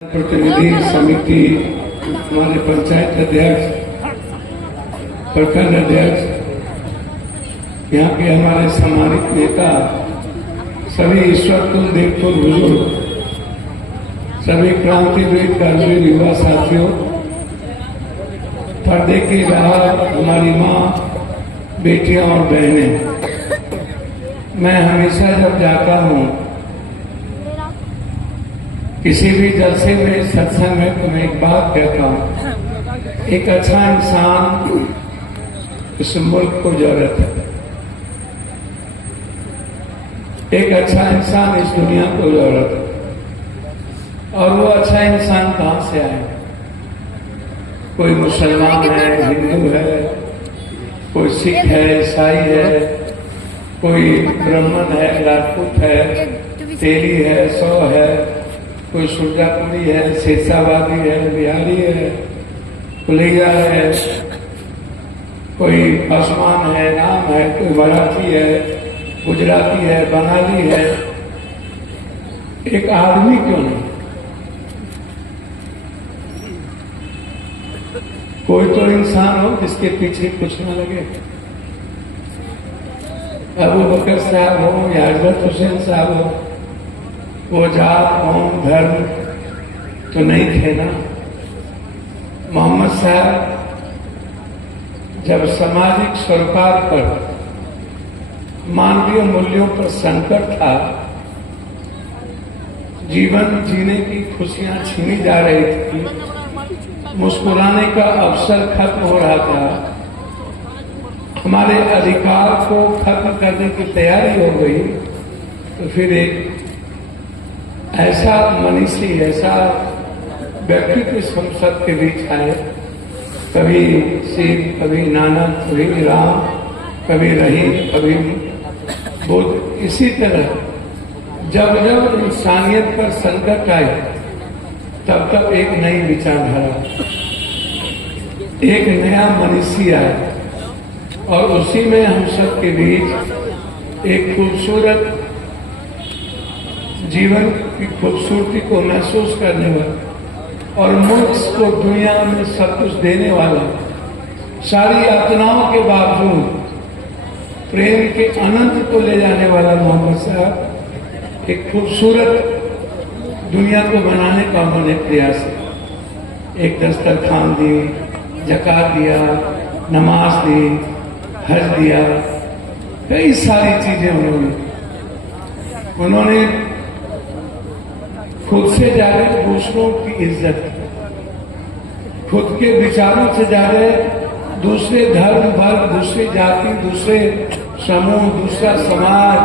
प्रतिनिधि समिति, हमारे पंचायत अध्यक्ष, प्रखंड अध्यक्ष, यहाँ के हमारे सम्मानित नेता, सभी ईश्वर तुल्य देवतुल्य बुजुर्ग, सभी क्रांतिवीर कर्मवीर युवा साथियों, पर्दे के बाहर हमारी माँ, बेटियां और बहनें, मैं हमेशा जब जाता हूँ किसी भी जलसे में, सत्संग में, तो मैं एक बात कहता हूँ, एक अच्छा इंसान इस मुल्क को जरूरत है। एक अच्छा इंसान इस दुनिया को जरूरत है। और वो अच्छा इंसान कहाँ से आए? कोई मुसलमान है, हिंदू है, कोई सिख है, ईसाई है, कोई ब्राह्मण है, राजपूत है, तेली है, सौ है, कोई सुरजापुरी है, शेषावादी है, बिहारी है, कुलिया है, कोई आसमान है, नाम है, कोई मराठी है, गुजराती है, बंगाली है। एक आदमी क्यों नहीं? कोई तो इंसान हो जिसके पीछे कुछ न लगे। अबू बकर साहब हो या हजरत हुसैन साहब हो, वो जात, कौम, धर्म तो नहीं थे ना। मोहम्मद साहब जब सामाजिक सरोकार पर, मानवीय मूल्यों पर संकट था, जीवन जीने की खुशियां छीनी जा रही थी, मुस्कुराने का अवसर खत्म हो रहा था, हमारे अधिकार को खत्म करने की तैयारी हो गई, तो फिर एक ऐसा मनीषी, ऐसा व्यक्तित्व हम सब के बीच आए। कभी शिव, कभी नानक, कभी राम, कभी रहीम, कभी बुद्ध। इसी तरह जब जब इंसानियत पर संकट आए, तब तक एक नई विचारधारा, एक नया मनीषी आया, और उसी में हम सब के बीच एक खूबसूरत जीवन की खूबसूरती को महसूस करने वाला और मोक्ष को दुनिया में सब कुछ देने वाला, सारी यातनाओं के बावजूद प्रेम के अनंत को ले जाने वाला मोहम्मद साहब एक खूबसूरत दुनिया को बनाने का उन्होंने प्रयास किया। एक दस्तरखान दी, ज़कात दिया, नमाज दी, हज दिया, कई सारी चीजें उन्होंने खुद से ज्यादा दूसरों की इज्जत, खुद के विचारों से ज्यादा दूसरे धर्म, वर्ग, दूसरी जाति, दूसरे समूह, दूसरा समाज,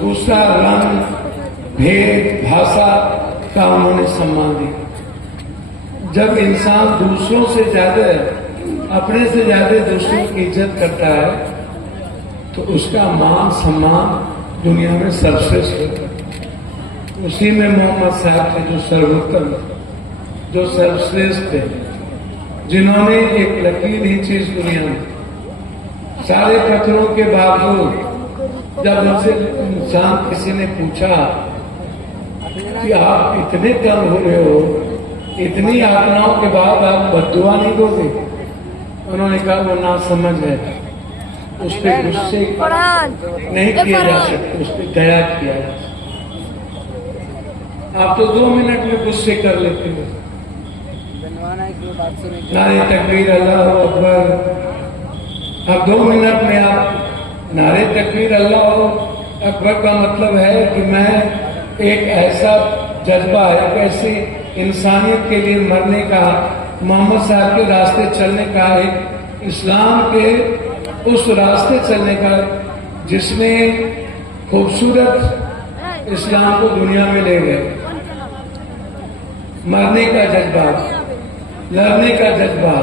दूसरा रंग, भेद, भाषा का उन्होंने सम्मान दिया। जब इंसान दूसरों से ज्यादा, अपने से ज्यादा दूसरों की इज्जत करता है, तो उसका मान सम्मान दुनिया में सर्वश्रेष्ठ होता है। उसी में मोहम्मद साहब थे जो सर्वोत्तम, जो सर्वश्रेष्ठ थे, जिन्होंने एक लकीर ही चीज दुनिया में, सारे पत्थरों के बावजूद जब उनसे इंसान किसी ने पूछा कि आप इतने कम हो रहे हो, इतनी यातनाओं के बाद आप बद्दुआ नहीं दोगे? उन्होंने कहा वो नासमझ है, उस पर गुस्से नहीं किया जा सकता, उस पर दया किया जा सकता। आप तो 2 मिनट में गुस्से कर लेते हो। नारे तकबीर, अल्लाह अकबर, अब 2 मिनट में आप नारे तकबीर, अल्लाह अकबर का मतलब है कि मैं एक ऐसा जज्बा है, एक ऐसी इंसानियत के लिए मरने का, मोहम्मद साहब के रास्ते चलने का, एक इस्लाम के उस रास्ते चलने का जिसमें खूबसूरत इस्लाम को दुनिया में ले गए। मरने का जज्बा, लड़ने का जज्बा,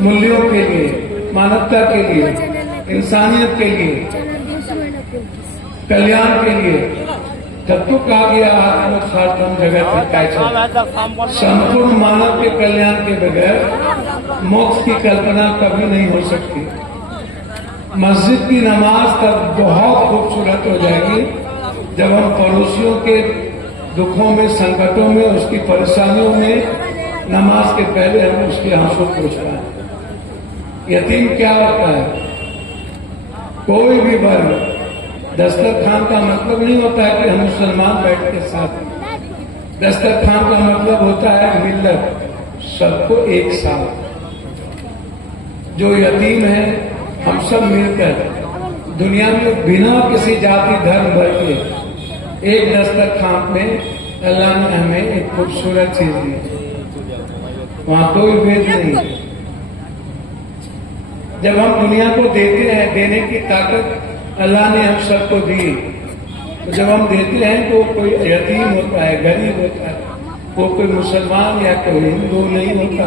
मूल्यों के लिए, मानवता के लिए, इंसानियत के लिए, कल्याण के लिए। तब तो कहा गया आत्मोत्थान जगत संपूर्ण मानव के कल्याण के बगैर मोक्ष की कल्पना कभी नहीं हो सकती। मस्जिद की नमाज तब बहुत खूबसूरत हो जाएगी जब हम पड़ोसियों के दुखों में, संकटों में, उसकी परेशानियों में नमाज के पहले हम उसके आंसू पोंछना है। यतीम क्या होता है? कोई भी वर्ग, दस्तरखान का मतलब नहीं होता है कि हम मुसलमान बैठ के साथ, दस्तरखान का मतलब होता है मिल्लत, सबको एक साथ। जो यतीम है, हम सब मिलकर दुनिया में बिना किसी जाति धर्म भर के एक दस्तरखान में अल्लाह ने हमें एक खूबसूरत चीज दी। वहां कोई भेद नहीं। जब हम दुनिया को देते हैं, देने की ताकत अल्लाह ने हम सबको दी, तो जब हम देते हैं तो कोई यतीम होता है, गरीब होता है, वो कोई मुसलमान या कोई हिंदू नहीं होता,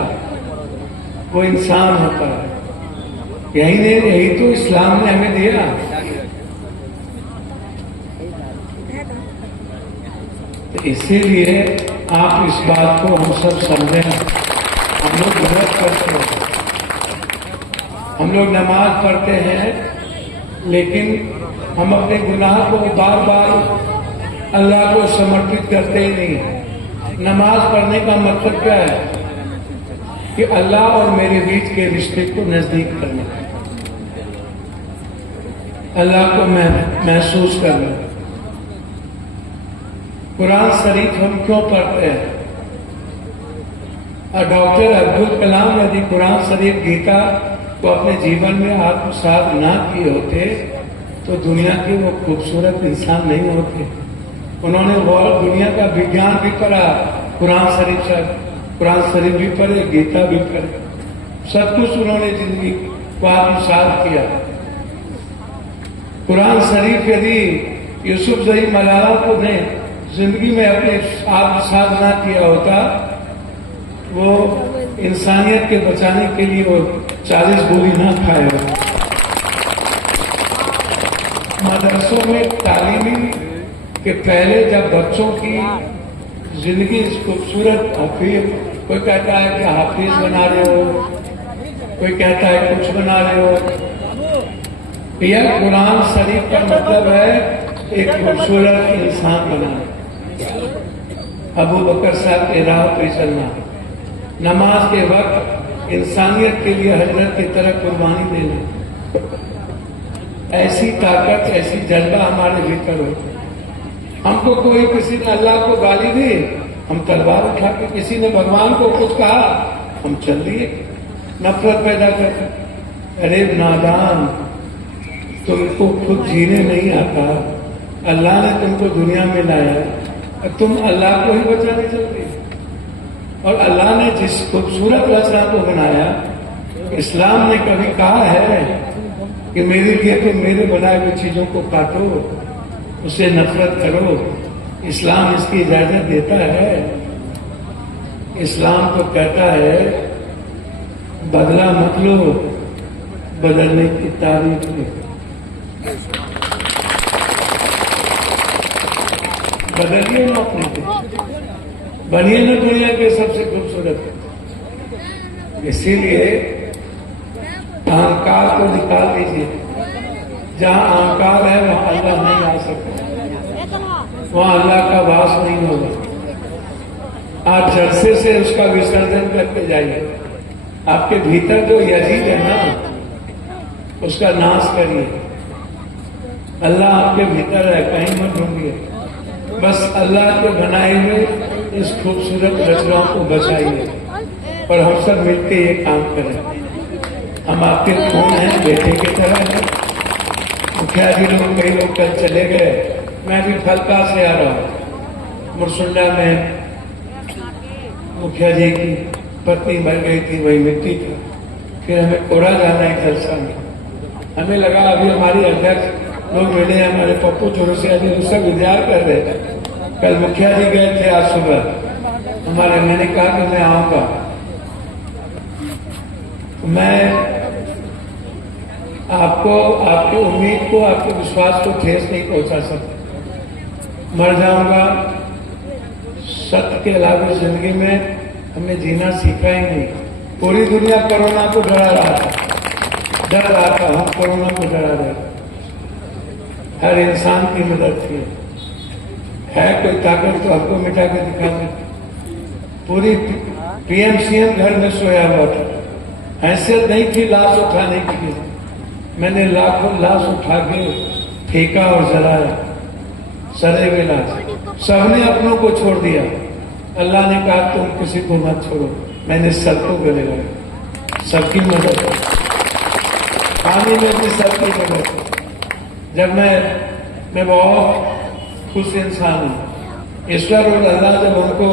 वो इंसान होता है। यही तो इस्लाम ने हमें दिया। तो इसीलिए आप इस बात को हम सब समझें। हम लोग बहुत करते हैं, हम लोग नमाज पढ़ते हैं, लेकिन हम अपने गुनाह को बार बार अल्लाह को समर्पित करते ही नहीं। नमाज पढ़ने का मतलब क्या है? कि अल्लाह और मेरे बीच के रिश्ते को नजदीक करना, अल्लाह को मैं महसूस करना। कुरान शरीफ हम क्यों पढ़ते हैं? और डॉक्टर अब्दुल कलाम यदि कुरान शरीफ, गीता को अपने जीवन में आत्मसात ना किए होते तो दुनिया के वो खूबसूरत इंसान नहीं होते। उन्होंने वो दुनिया का विज्ञान भी पढ़ा, कुरान शरीफ भी पढ़े, गीता भी पढ़े, सब कुछ उन्होंने जिंदगी को आत्मसात किया। कुरान शरीफ यदि यूसुफ जही मलाला को ने जिंदगी में अपने आत्मसात ना किया होता, वो इंसानियत के बचाने के लिए वो 40 गोली ना खाए होते। मदरसों में तालीमी के पहले जब बच्चों की जिंदगी खूबसूरत, कोई कहता है कि हाफिज बना रहे हो, कोई कहता है कुछ बना रहे हो, यह कुरान शरीफ का मतलब है एक खूबसूरत इंसान बनाना। अबू बकर साहब के राह पे चलना, नमाज के वक्त इंसानियत के लिए हजरत की तरह कुर्बानी देना, ऐसी ताकत, ऐसी जज्बा हमारे भीतर हो। हमको कोई किसी ने अल्लाह को गाली दी, हम तलवार उठा के, किसी ने भगवान को कुछ कहा, हम चल दिए, नफरत पैदा करते। अरे नादान, तुमको खुद जीने नहीं आता, अल्लाह ने तुमको दुनिया में लाया, तुम अल्लाह को ही बचाने चल रहे। और अल्लाह ने जिस खूबसूरत रचना को बनाया, इस्लाम ने कभी कहा है कि मेरे लिए तो मेरे बनाए हुए चीजों को काटो, उसे नफरत करो? इस्लाम इसकी इजाजत देता है? इस्लाम तो कहता है बदला मत लो, बदलने की तारीफ लो। बदलिए ना अपने को, बनिए ना दुनिया के सबसे खूबसूरत। इसीलिए अहंकार को निकाल दीजिए। जहां अहंकार है वहां अल्लाह नहीं आ सकता, वहां अल्लाह का वास नहीं होगा। आप जलसे से उसका विसर्जन करके जाइए। आपके भीतर जो यजीद है ना, उसका नाश करिए। अल्लाह आपके भीतर है, कहीं मत ढूंढिए। बस अल्लाह के बनाए हुए इस खूबसूरत रचनाओं को बचाइए और हम सब मिलकर ये काम करें। हम आपके खून हैं, बेटे की तरह हैं। मुखिया जी लोग, कई लोग कल चले गए, मैं भी फलका से आ रहा हूँ। मुरसुंडा में मुखिया जी की पत्नी मर गई थी, वही मिट्टी था। फिर हमें कोरा जाना है जलसा में। हमें लगा अभी हमारी अध्यक्ष लोग मिले, हमारे पप्पू चौरसिया जी सब इंतजार कर रहे थे। कल मुखिया जी गए थे, आज सुबह हमारे, मैंने कहा कि मैं आऊंगा। मैं आपको, आपकी उम्मीद को, आपके विश्वास को ठेस नहीं पहुंचा सकता। मर जाऊंगा, सत्य के अलावा जिंदगी में हमने जीना सीखा ही नहीं। पूरी दुनिया कोरोना को डरा रहा था, डर रहा था, हम कोरोना को डरा रहे। हर इंसान की मदद की, है कोई ताकत तो आपको मिटा के दिखा दे। पूरी पीएम सीएम घर में सोया हुआ था, हैसियत नहीं थी लाश उठाने की। मैंने लाखों लाश उठा के फेंका और जलाया, सड़े हुए लाश। सबने अपनों को छोड़ दिया। अल्लाह ने कहा तुम किसी को मत छोड़ो। मैंने सबको गले लगाया, सबकी मदद की, पानी में भी सबकी मदद की। जब मैं बहुत खुश इंसान हूँ। ईश्वर और अल्लाह जब उनको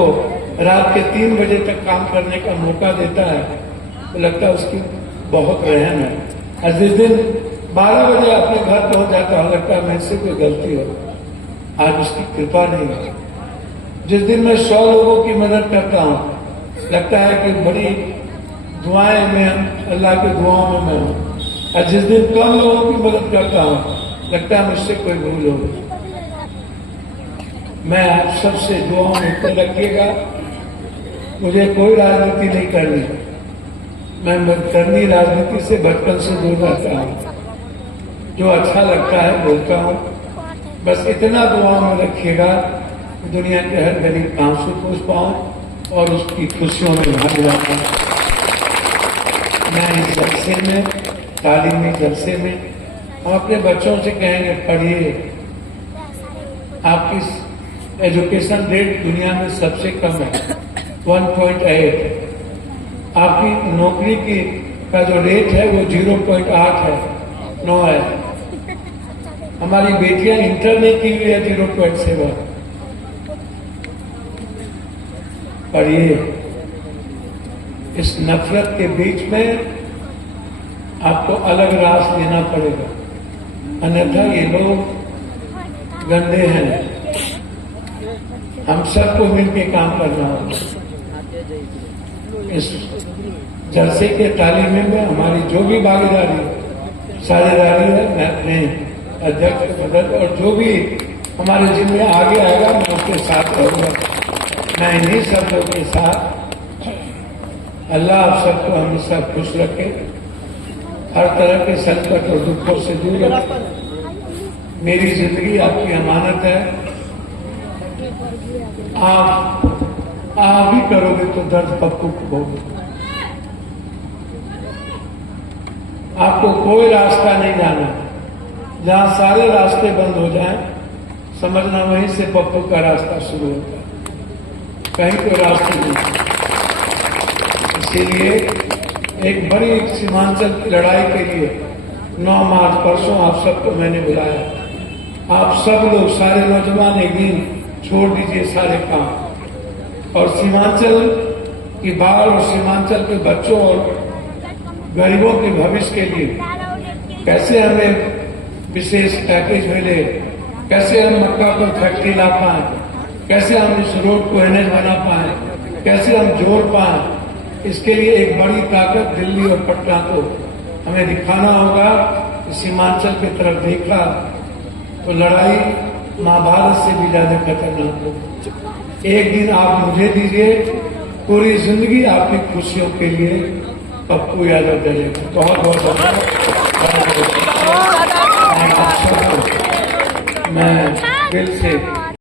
रात के 3 बजे तक काम करने का मौका देता है तो लगता है उसकी बहुत रहम है। और जिस दिन 12 बजे अपने घर पहुंच जाता है लगता है मुझसे कोई गलती हो, आज उसकी कृपा नहीं है। जिस दिन मैं 100 लोगों की मदद करता हूँ लगता है कि बड़ी दुआएं में अल्लाह की दुआओं में मैं हूँ। और जिस दिन कम लोगों की मदद करता हूँ लगता है मुझसे कोई भूल हो। मैं आप सबसे दुआओं में इतने रखिएगा। मुझे कोई राजनीति नहीं करनी, मैं करनी राजनीति से बचपन से दूर रहता हूँ। जो अच्छा लगता है बोलता हूँ। बस इतना दुआओं में रखिएगा कि दुनिया के हर गरीब काम से पहुंच पाऊं और उसकी खुशियों में भागीदार पाऊं। मैं इस जलसे में, तालीमी जलसे में, हम अपने बच्चों से कहेंगे पढ़िए। आपकी एजुकेशन रेट दुनिया में सबसे कम है, 1.8। आपकी नौकरी की का जो रेट है वो 0.8 है, 9 है। हमारी बेटियां इंटर में की हुई है 0.7। पढ़िए। इस नफरत के बीच में आपको अलग रास लेना पड़ेगा, अन्यथा ये लोग गंदे हैं। हम सबको मिलकर काम करना होगा। इस जलसे के तालीमी में हमारी जो भी भागीदारी साझेदारी है, मैं अपने अध्यक्ष की मदद और जो भी हमारे जिम्मे आगे आएगा मैं उसके साथ रहूंगा। मैं इन्हीं शब्दों के साथ, अल्लाह आप सबको हमेशा खुश रखे, हर तरह के संकट और दुखों से दूर रखे। मेरी जिंदगी आपकी अमानत है। आप ही करोगे तो दर्द पप्पू को होगा। आपको कोई रास्ता नहीं जाना। जहां सारे रास्ते बंद हो जाएं, समझना वहीं से पप्पू का रास्ता शुरू होता है, कहीं कोई रास्ता नहीं। इसीलिए एक बड़ी सीमांचल की लड़ाई के लिए 9 मार्च परसों आप सबको मैंने बुलाया। आप सब लोग, सारे नौजवान एक दिन छोड़ दीजिए सारे काम और सीमांचल की बाढ़ और सीमांचल के बच्चों और गरीबों के भविष्य के लिए कैसे हमें विशेष पैकेज मिले, कैसे हम मक्का को फैक्ट्री ला पाए, कैसे हम इस रोड को एनएच बना पाए, कैसे हम जोड़ पाए। इसके लिए एक बड़ी ताकत दिल्ली और पटना को हमें दिखाना होगा। सीमांचल की तरफ देखा तो लड़ाई महाभारत से भी ज्यादा खतरनाक हो। एक दिन आप मुझे दीजिए, पूरी जिंदगी आपकी खुशियों के लिए पप्पू यादव दलेगा। बहुत बहुत धन्यवाद। मैं दिल से